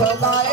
Come on.